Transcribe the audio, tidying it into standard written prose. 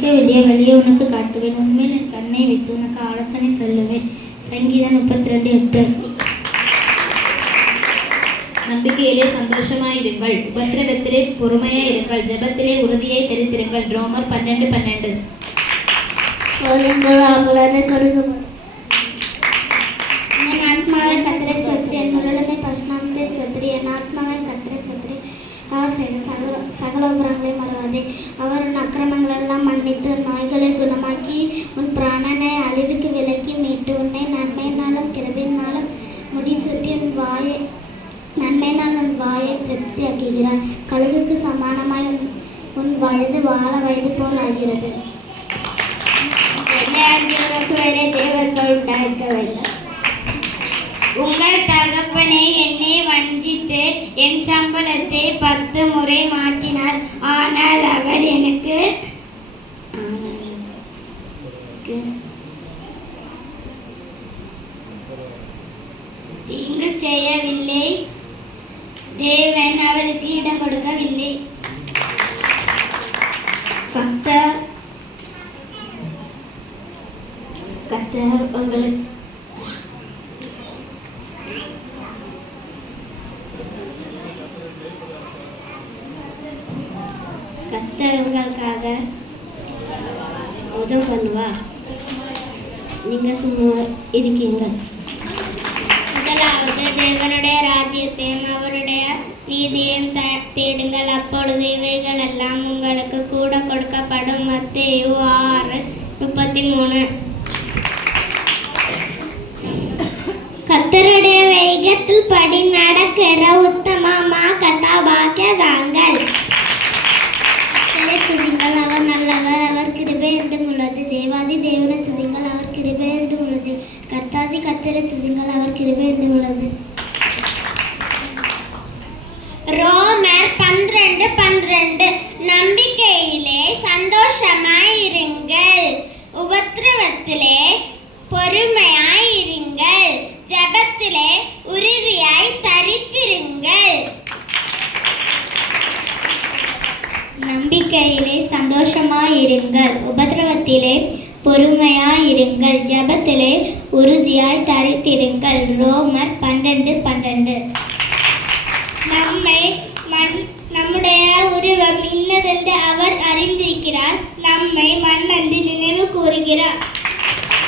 எடுக்க வேண்டிய வழியை உனக்கு காட்டுவேன். உண்மையில் என் கண்ணை வைத்து உனக்கு ஆலோசனை சொல்லுவேன். சங்கீதம் 32:8. நம்பிக்கையிலே சந்தோஷமாயிருங்கள், உபத்திரவத்திலே பொறுமையாயிருங்கள், ஜெபத்திலே உறுதியை தெரிந்திருங்கள். ரோமர் 12:12. என் ஆத்மாவை கர்த்தரை ஸ்தோத்திரி, என் முழுமை பரிசுத்தத்தை ஸ்தோத்திரி. என் ஆத்மாவை கர்த்தரை ஸ்தோத்திரி. அவர் செய்த சகல உபரங்களை மறவாதே. அவர் உன் அக்கிரமங்களெல்லாம் மன்னித்து நோய்களை குணமாக்கி உன் பிராணனை அழிவுக்கு விலக்கி மீட்டு உன்னை நன்மையினாலும் கிருபையினாலும் முடிசூட்டி நன்மையினால் உன் வாயை திருப்தியாக்குகிறார். கழுகுக்கு சமானமாய் உன் வயது வாழ வயது போல் ஆகிறது. வேறே தேவர்கள் உண்டாயிருக்க வேண்டும். உங்கள் தகப்பனே என்னை வஞ்சித்து என் சம்பளத்தை 10 முறை மாற்றினார். ஆனால் அவர் எனக்கு தீங்கு செய்யவில்லை. தேவன் அவருக்கு இடம் கொடுக்கவில்லை. கர்த்தர் உங்களுக்கு கர்த்தர் உங்களுக்காக உதவி பண்ணுவார். நீங்க சும்மா இருக்கீங்க. முதலாவது தேவனுடைய ராஜ்யத்தையும் அவருடைய நீதியையும் தேடுங்கள், அப்பொழுது இவைகள் எல்லாம் உங்களுக்கு கூட கொடுக்கப்படும். மத்தேயு 6:33. கர்த்தருடைய வேகத்தில் படி நடக்கிற உத்தமமா கதாபாக்கியதாங்கள். துதிங்கள், அவர் நல்லவர், அவர் கிருபை என்றும் உள்ளது. தேவாதி தேவனை துதிங்கள், அவர் கிருபை என்றும் உள்ளது. கர்த்தாதி கர்த்தரை துதிங்கள், அவர் கிருபை என்றும் உள்ளது. ரோமர் 12:12. நம்பிக்கையிலே சந்தோஷமாயிருங்கள், உபத்திரவத்திலே பொறுமையாயிருங்கள், ஜெபத்திலே உறுதியாய் தரித்திருங்கள். நம்பிக்கையிலே சந்தோஷமாயிருங்கள், உபத்திரவத்திலே பொறுமையாயிருங்கள், ஜெபத்திலே உறுதியாய் தரித்திருங்கள். ரோமர் 12:12. நம்முடைய உருவம் இன்னதென்று அவர் அறிந்திருக்கிறார். நம்மை மண்ணென்று நினைவு கூறுகிறார்.